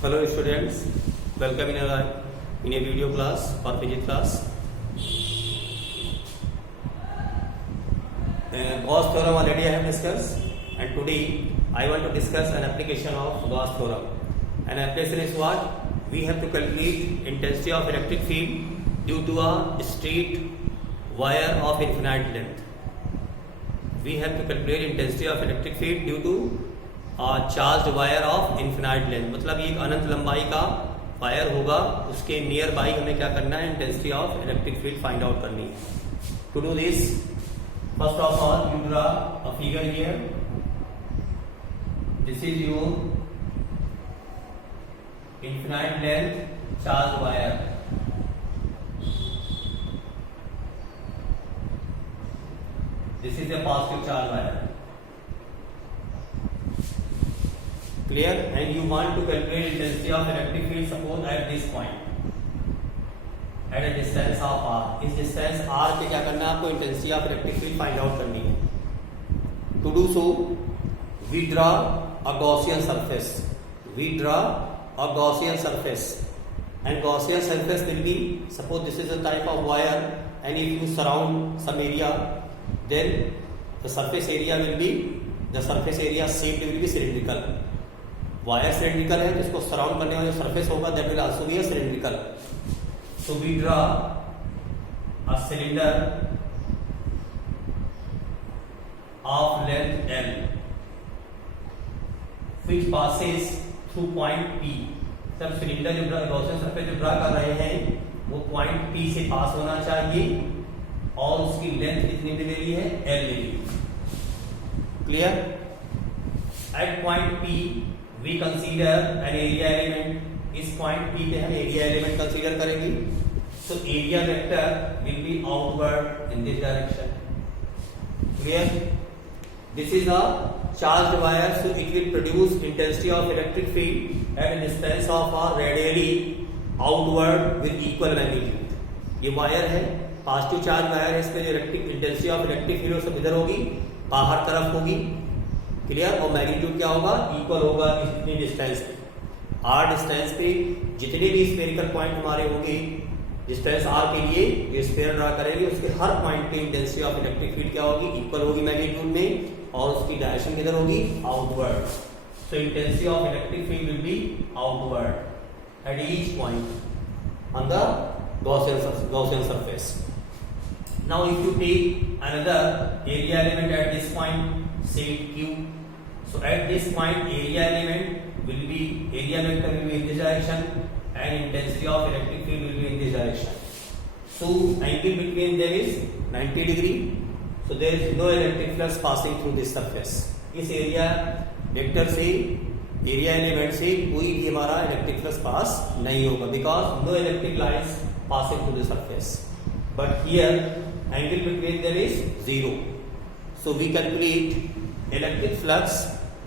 Hello students, welcome in a video class or physics class. Gauss theorem already I have discussed, and today I want to discuss an application of Gauss theorem. An application is what? We have to calculate intensity of electric field due to a straight wire of infinite length. We have to calculate intensity of electric field due to charge wire of infinite length, मतलब ये एक अनंत लंबाई का wire होगा, उसके near by हमें क्या करना है, intensity of electric field find out करनी है. To do this, first of all you draw a figure here. This is your infinite length charge wire. This is a positive charge wire. Clear? And you want to calculate intensity of electric field, suppose at this point, at a distance of r. इस distance r पे क्या करना है आपको, intensity of electric field find out करनी है. To do so, we draw a Gaussian surface. We draw a Gaussian surface, and Gaussian surface will be, suppose this is a type of wire, and if you surround some area, then the surface area will be, the surface area shaped will be cylindrical. Wire cylindrical है तो इसको surround करने वाला जो surface होगा that will also be a cylindrical. So we draw a cylinder of length L which passes through point P. सब cylinder जो Gaussian surface जो ड्रा कर रहे हैं वो पॉइंट P से पास होना चाहिए और उसकी लेंथ कितनी ले ली है, L ले ली. Clear? At point P we consider an area element. इस पॉइंट P पे हम एरिया एलिमेंट कंसीडर करेंगे. so area vector will be outward in this direction. Clear? This is a charged wire, so it will produce intensity of electric field at a distance of r radially outward with equal magnitude. ये wire है, positive charge wire है, इसमें जो electric intensity of electric field सब इधर होगी, बाहर तरफ होगी. क्लियर? और मैग्नीट्यूड क्या होगा, इक्वल होगा इतनी डिस्टेंस पे, आर डिस्टेंस पे जितने भी स्फेरिकल पॉइंट हमारे होंगे, डिस्टेंस आर के लिए जो स्फीयर ड्रा करेंगे उसके हर पॉइंट पे इंटेंसिटी ऑफ इलेक्ट्रिक फील्ड क्या होगी, इक्वल होगी मैग्नीट्यूड में, और उसकी डायरेक्शन किधर होगी, outward. So intensity of electric field will be outward at each point on the Gaussian surface. Now if you take another area element at this point, say Q. So at this point area element will be, area vector will be in this direction and intensity of electric field will be in this direction. So angle between them is 90 degree. So there is no electric flux passing through this surface. इस area vector से, area element से कोई भी हमारा electric flux pass नहीं होगा, because no electric lines passing through the surface. But here angle between them is 0. So we calculate electric flux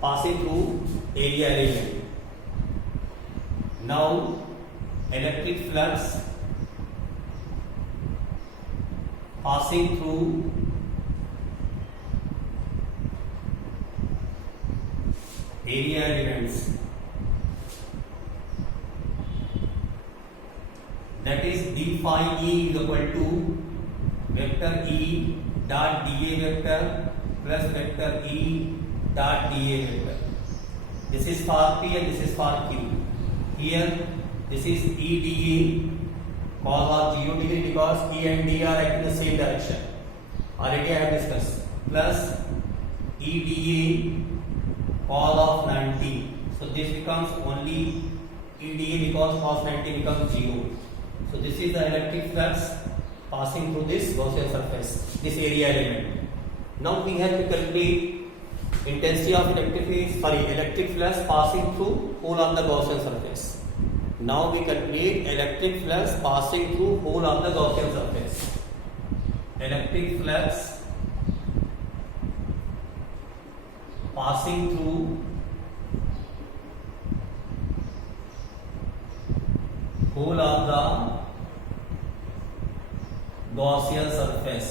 passing through area element. Now electric flux passing through area elements, that is d phi E is equal to vector E dot dA vector plus vector E dot dA vector. This is for P and this is for Q. Here this is E dA cos of 0 degree because E and D are acting in the same direction. Already I have discussed. Plus E dA cos of 90. So this becomes only E dA because cos 90 becomes 0. So this is the electric flux passing through this Gaussian surface, this area element. Now we have to calculate intensity of electric flux passing through whole of the Gaussian surface. Now we calculate electric flux passing through whole of the Gaussian surface. Electric flux passing through whole of the Gaussian surface.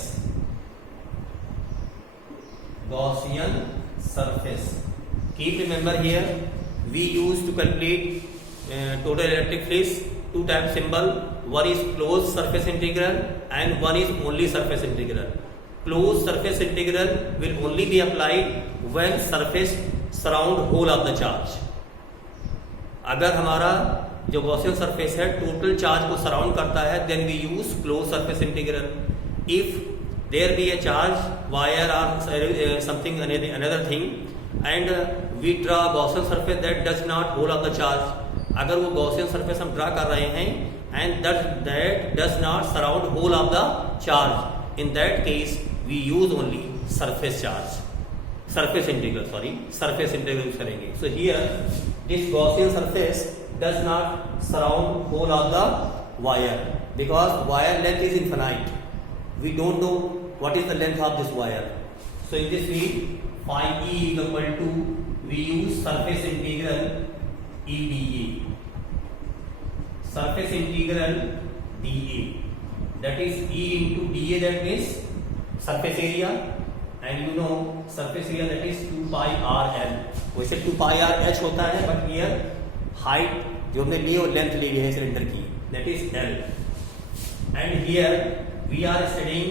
Gaussian surface. Keep remember here we used to calculate total electric fields, two type symbol. One is closed surface integral and one is only surface integral. Closed surface integral will only be applied when surface surround whole of the charge. अगर हमारा जो Gaussian surface है total charge को surround करता है, then we use close surface integral. If there be a charge wire और something another thing and we draw Gaussian surface that does not whole of the charge, अगर वो Gaussian surface हम draw कर रहे हैं and that does not surround whole of the charge, in that case we use only surface charge, surface integral use करेंगे. So here this Gaussian surface does not surround whole of the wire because wire length is infinite. We don't know what is the length of this wire. So in this way phi E is equal to, we use surface integral EdA, surface integral dA. That is E into dA, that means surface area, and you know surface area that is 2 pi r l. वैसे 2 pi r h होता है, but here height जो हमने ली और length ली है cylinder की, that is l. And here we are studying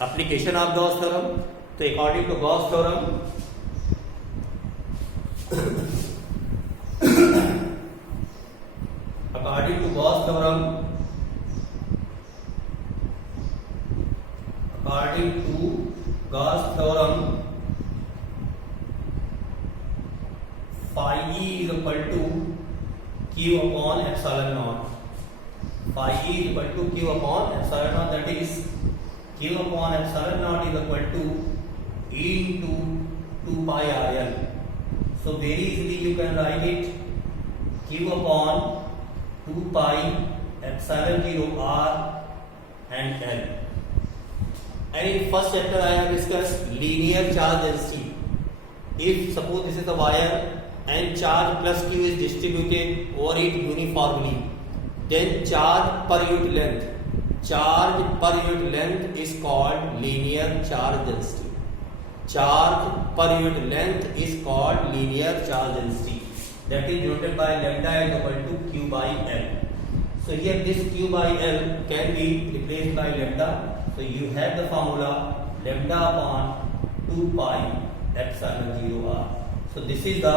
application of Gauss theorem. तो according to Gauss theorem according to Gauss theorem phi E is equal to Q upon epsilon naught. Phi E is equal to Q upon epsilon naught, that is Q upon epsilon naught is equal to E into 2 pi r l. So very easily you can write it Q upon 2 pi epsilon 0 r and l. And in first chapter I have discussed linear charge density. If suppose this is the wire and charge plus Q is distributed over it uniformly, then charge per unit length is called linear charge density. Charge per unit length is called linear charge density. That is denoted by lambda is equal to Q by L. So here this Q by L can be replaced by lambda. So you have the formula lambda upon 2 pi epsilon 0 r. So this is the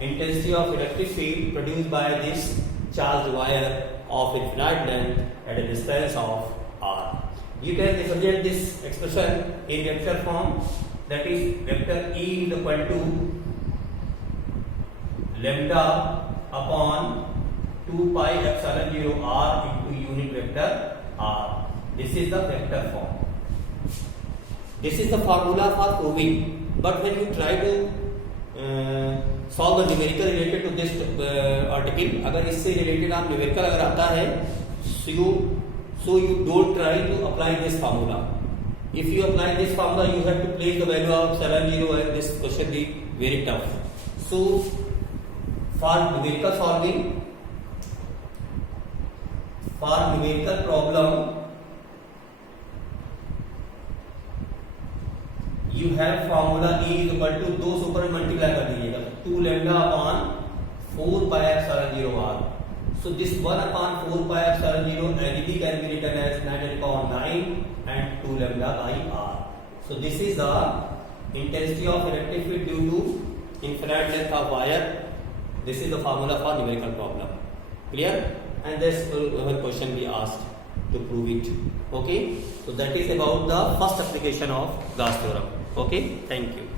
intensity of electric field produced by this charged wire of infinite length at a distance of r. You can represent this expression in vector form, that is vector E is equal to lambda upon 2 pi epsilon 0 r into unit vector r. This is the vector form. This is the formula for proving. But when you try to solve the numerical related to this article, अगर इससे related आप numerical अगर आता है, so you don't try to apply this formula. If you apply this formula, you have to place the value of epsilon 0 and this question be very tough. So for numerical solving, for numerical problem, you have formula E is equal to, दो से ऊपर multiply कर दीजिएगा, 2 lambda upon 4 pi epsilon 0 r. So this 1 upon 4 pi epsilon 0 readily can be written as 9 upon 9 and 2 lambda by r. So this is the intensity of electric field due to infinite length of wire. This is the formula for numerical problem. Clear? And this one question be asked to prove it. Okay? So that is about the first application of Gauss theorem. Okay? Thank you.